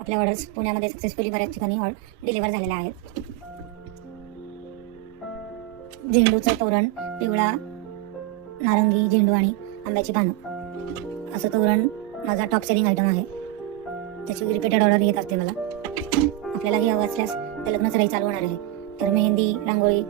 आपल्या ऑर्डर्स पुण्यामध्ये सक्सेसफुली बऱ्याच ठिकाणी डिलिव्हर झालेल्या आहेत. झेंडूचं तोरण, पिवळा, नारंगी, झेंडू आणि आंब्याची पानं असं तोरण माझा टॉप सेलिंग आयटम आहे. त्याची रिपीटेड ऑर्डर येत असते मला. आपल्यालाही हवं असल्यास तर लग्न सराई चालू होणार आहे, तर मेहंदी, रांगोळी,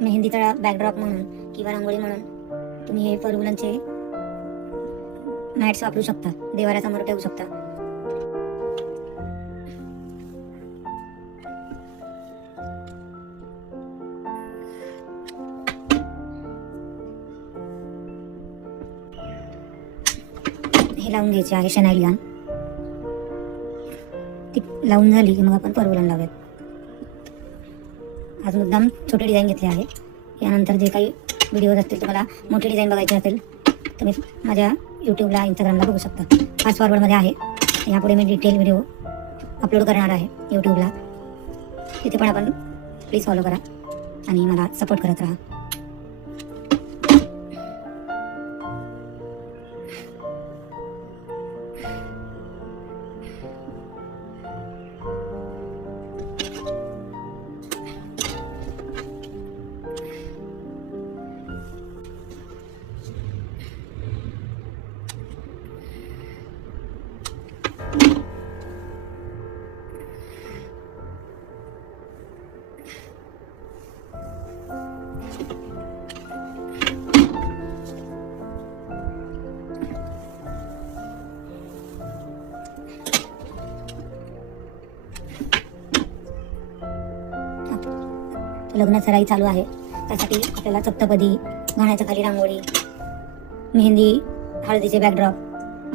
मेहंदीचा बॅकड्रॉप म्हणून किंवा रांगोळी म्हणून तुम्ही हे फरवुलनचे मॅट्स वापरू शकता, देवाऱ्यासमोर ठेवू शकता. हे लावून घ्यायचे आहे शनाई लिवान. ती लावून झाली की मग आपण फरवुलन लावूयात. आज मुद्दाम छोटी डिझाईन घेतली आहे. यानंतर जे काही व्हिडिओज असतील, तुम्हाला मोठी डिझाईन बघायची असेल तुम्ही माझ्या यूट्यूबला, इंस्टाग्रामला बघू शकता. फास्ट फॉरवर्डमध्ये आहे. यापुढे मी डिटेल व्हिडिओ अपलोड करणार आहे यूट्यूबला. तिथे पण आपण प्लीज फॉलो करा आणि मला सपोर्ट करत राहा. लग्न सराई चालू आहे, त्यासाठी आपल्याला सप्तपदी, घाण्याच्या खाली रांगोळी, मेहंदी, हळदीचे बॅकड्रॉप,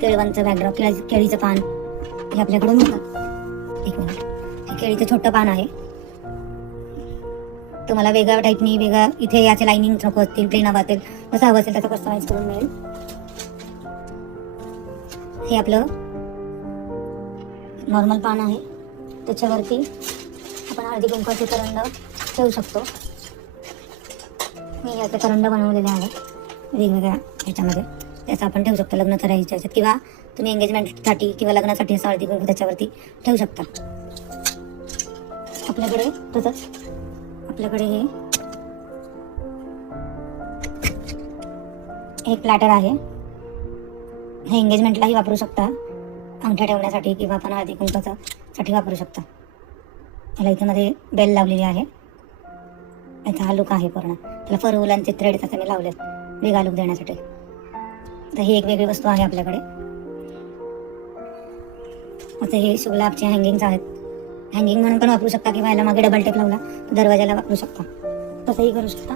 केळवणचं बॅकड्रॉप, केळीचं पान हे आपल्याकडून होतं. एक मिनिट, हे केळीचं छोटं पान आहे. तुम्हाला वेगळ्या टाईपनी वेगळं इथे याचे लाईनिंग नको असतील, प्लेन हवं असेल, कसं हवं असेल त्याचं कस्टमाइज करून मिळेल. हे आपलं नॉर्मल पान आहे, त्याच्यावरती आपण हळदी कुंकवाचे करंड ठेवू शकतो. मी याचे करंड बनवलेले आहेत वेगवेगळ्या ह्याच्यामध्ये, त्याचं आपण ठेवू शकतो लग्न सराईच्या ह्याच्यात, किंवा तुम्ही एंगेजमेंटसाठी किंवा लग्नासाठी असं हळदी कुंकू त्याच्यावरती ठेवू शकता. आपल्याकडे तसंच आपल्याकडे हे एक प्लॅटर आहे. हे एंगेजमेंटलाही वापरू शकता, अंगठ्या ठेवण्यासाठी किंवा आपण हळदी कुंकवासाठी वापरू शकता. त्याला इथे मध्ये बेल लावलेली आहे. याचा हा लुक आहे पूर्ण. त्याला फरवुलनचे थ्रेड त्याचे मी लावलेत वेगळा लुक देण्यासाठी. तर ही एक वेगळी वस्तू आहे आपल्याकडे. आता हे गुलाबचे हँगिंग्स आहेत. हँगिंग म्हणून पण वापरू शकता, किंवा याला मागे डबल टेप लावला तर दरवाजाला वापरू शकता, तसंही करू शकता.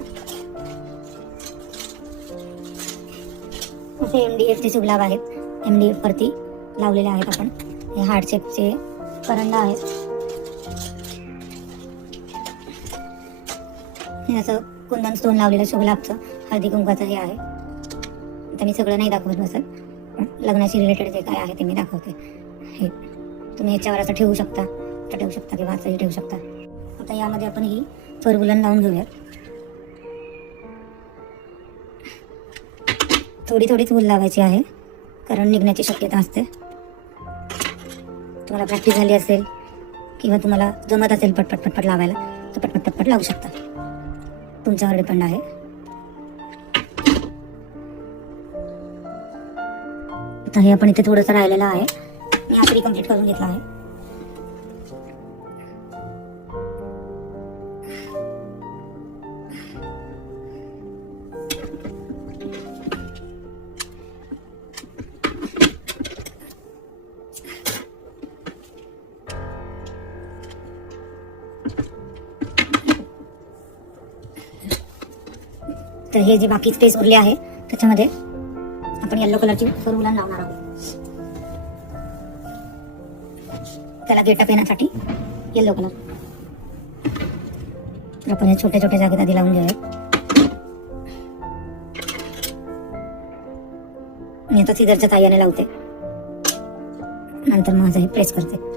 असे MDFचे गुलाब आहेत, MDF वरती लावलेले आहेत आपण. हे हार्ट शेपचे करंड आहेत. हे असं कुंदन स्टोन लावलेलं शुभलाभचं हळदी कुंकवाचं हे आहे. आता मी सगळं नाही दाखवत बसत, पण लग्नाशी रिलेटेड जे काय आहे ते मी दाखवते. हे तुम्ही ह्याच्यावर असं ठेवू शकता, ठेवू शकता किंवा असंही ठेवू शकता. आता यामध्ये आपण ही फरवुलन लावून घेऊयात. थोडी थोडीच वूल लावायची आहे, कारण निघण्याची शक्यता असते. तुम्हाला प्रॅक्टिस झाली असेल किंवा तुम्हाला जमत असेल पटपट लावायला तर पटपट लावू शकता. तुमच्यावर डिपेंड आहे. आता हे आपण इथे थोडंसं राहिलेलं आहे, मी आखरी कंप्लीट करून घेतला आहे. तर हे जे बाकी स्पेस उरले आहे त्याच्यामध्ये आपण येलो कलरची फरवुलन लावणार आहोत. त्याला गेटअप येण्यासाठी येलो कलर आपण हे छोटे छोटे जागेत आधी लावून घेऊया. मी आता सिझरच्या साहाय्याने लावते, नंतर माझं हे प्रेस करते.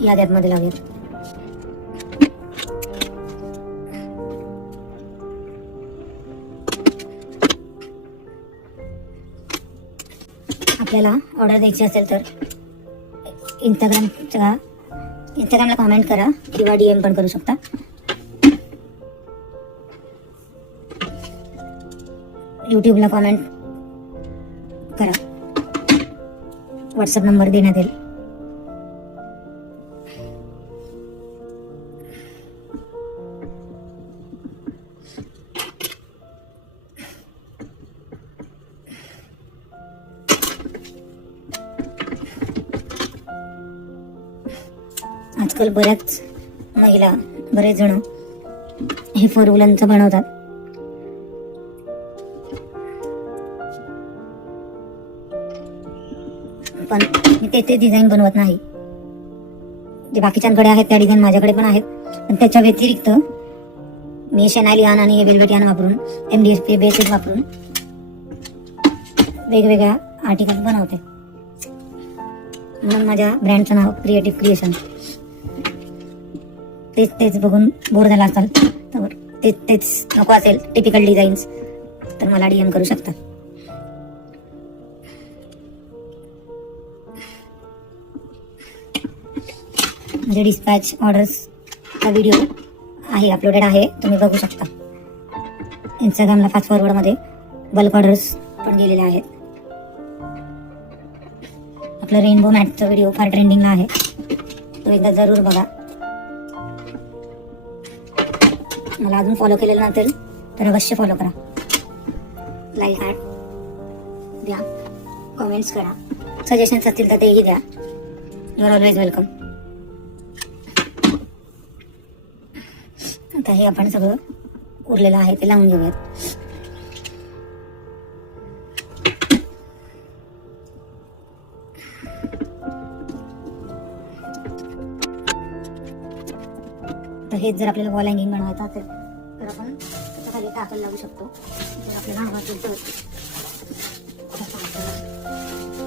या गॅपमध्ये लावूयात. आपल्याला ऑर्डर द्यायची असेल तर इंस्टाग्रामला कॉमेंट करा किंवा DM पण करू शकता. यूट्यूबला कॉमेंट करा. व्हॉट्सअप नंबर देण्यात येईल. आजकाल बऱ्याच महिला, बरेच जण हे फॉर वुलनचं बनवतात. पण मी ते डिझाईन बनवत नाही. जे बाकीच्यांकडे आहेत त्या डिझाईन माझ्याकडे पण आहेत. पण त्याच्या व्यतिरिक्त मी शेनाई यान आणि वेल्वेट यान वापरून MDF बेसिस वापरून वेगवेगळ्या आर्टिकल बनवते. म्हणून माझ्या ब्रँडचं नाव क्रिएटिव्ह क्रिएशन. तेच बघून बोर झाला असाल तर तेच नको असेल टिपिकल डिझाईन्स तर मला DM करू शकता. म्हणजे डिस्पॅच ऑर्डर्सचा व्हिडिओ आहे, अपलोडेड आहे, तुम्ही बघू शकता. इंस्टाग्रामला फास्ट फॉरवर्डमध्ये बल्क ऑर्डर्स पण गेलेले आहेत. आपलं रेनबो मॅटचा व्हिडिओ फार ट्रेंडिंगला आहे, तो एकदा जरूर बघा. मला अजून फॉलो केलेलं नसेल तर अवश्य फॉलो करा. लाईक हार्ट द्या, कमेंट्स करा, सजेशन्स असतील तर तेही द्या. You are always welcome. आता हे आपण सगळं उरलेलं आहे ते लावून घेऊयात. तर हेच जर आपल्याला वॉल हँगिंग बनवायचं असेल तर आपण त्याच्या खाली टाकल लावू शकतो. जर आपल्याला हवं असेल तर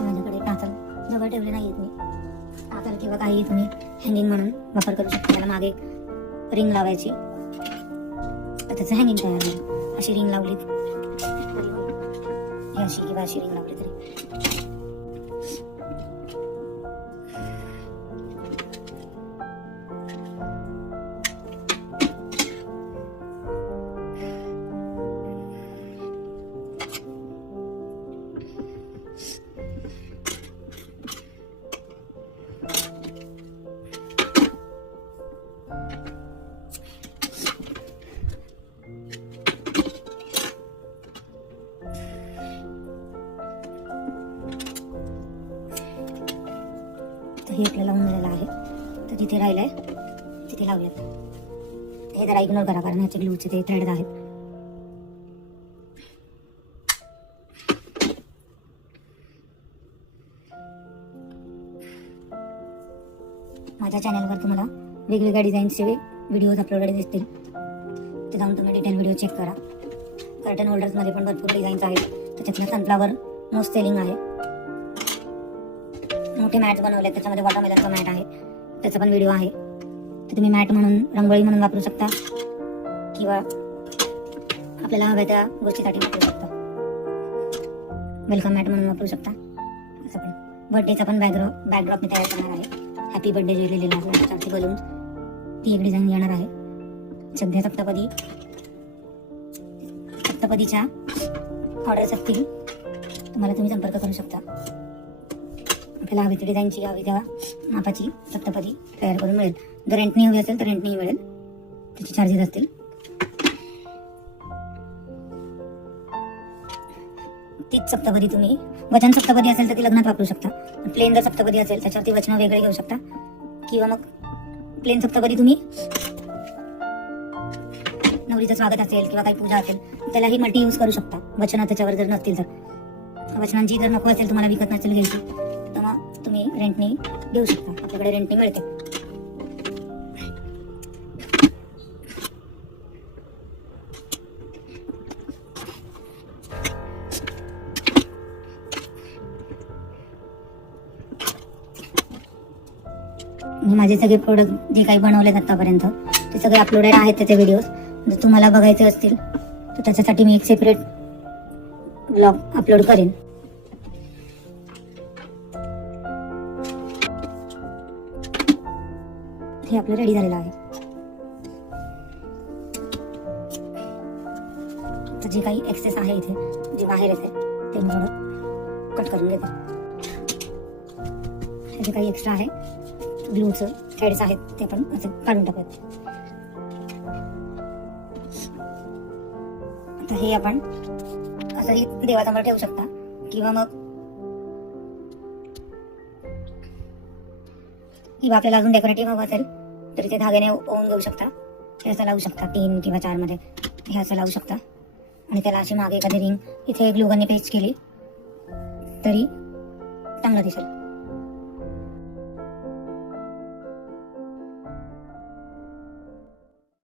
माझ्याकडे टाकल जवळ ठेवले नाही आहेत मी. टाकल किंवा काही तुम्ही हँगिंग म्हणून वापर करू शकता. त्याला मागे रिंग लावायची तर त्याचं हँगिंग तयार होईल. अशी रिंग लावली अशी किंवा अशी रिंग लावली तरी. हे आपल्याला लावून झालेलं आहे तर जिथे राहिलंय तिथे लावूयात. हे जरा इग्नोर करा कारण ह्याचे ग्लूचे ते थ्रेड आहेत. माझ्या चॅनलवर तुम्हाला वेगवेगळ्या डिझाईन्सचे व्हिडिओज अपलोडेड दिसतील. ते जाऊन तुम्ही डिटेल व्हिडिओ चेक करा. कर्टन होल्डर्समध्ये पण भरपूर डिझाईन्स आहेत. त्याच्यातलं सनफ्लावर मोस्ट सेलिंग आहे. मोठे मॅट्स बनवले, त्याच्यामध्ये वॉटरमेलनचा मॅट आहे, त्याचा पण व्हिडिओ आहे. ते तुम्ही मॅट म्हणून, रंगोळी म्हणून वापरू शकता किंवा आपल्याला हव्या त्या गोष्टीसाठी वापरू शकता. वेलकम मॅट म्हणून वापरू शकता. असं पण बर्थडेचा पण बॅकड्रॉप मी तयार करणार आहे. हॅपी बर्थडे जे लिहिलेलं आहे त्याच्यावरती बलून ती एक डिझाईन येणार आहे. सध्या सप्तपदीच्या ऑर्डर्स असतील तुम्हाला तुम्ही संपर्क करू शकता. आपल्याला हवी ती डिझाईनची, हवी त्या मापाची सप्तपदी तयार करून मिळेल. जर रेंटनी हवी असेल तर रेंटनी मिळेल, त्याचे चार्जेस असतील. तीच सप्तपदी तुम्ही वचन सप्तपदी असेल तर ती लग्नात वापरू शकता. प्लेन जर सप्तपदी असेल त्याच्यावरती वचन वेगळे घेऊ शकता किंवा मग प्लेन सप्तपदी तुम्ही नवरीचं स्वागत असेल किंवा काही पूजा असेल त्यालाही मल्टी यूज करू शकता. वचन त्याच्यावर जर नसतील तर, वचनांची जर नको असेल तुम्हाला विकत नसेल घ्यायची तर मग तुम्ही रेंटनी घेऊ शकता. आपल्याकडे रेंटनी मिळते. मी माझे सगळे प्रोडक्ट जे काही बनवलेत आतापर्यंत ते सगळे अपलोडेड आहेत त्याचे व्हिडिओज. जर तुम्हाला बघायचे असतील तर त्याच्यासाठी मी एक सेपरेट ब्लॉग अपलोड करेन. हे आपलं रेडी झालेलं आहे. तर जे काही एक्सेस आहे इथे, जे बाहेर येते ते मी थोडं कट करून घेते. हे जे काही एक्स्ट्रा आहे ग्लूचं थ्रेड्स आहेत ते पण असे काढून टाकूयात. आता हे आपण असंही देवासमोर ठेवू शकता किंवा आपल्याला अजून डेकोरेटिव्ह हवं असेल तरी ते धाग्याने ओवून घेऊ शकता. हे असं लावू शकता 3 किंवा 4 मध्ये हे असं लावू शकता आणि त्याला अशी मागे एखादी रिंग इथे ग्लूगनने पेस्ट केली तरी चांगलं दिसेल.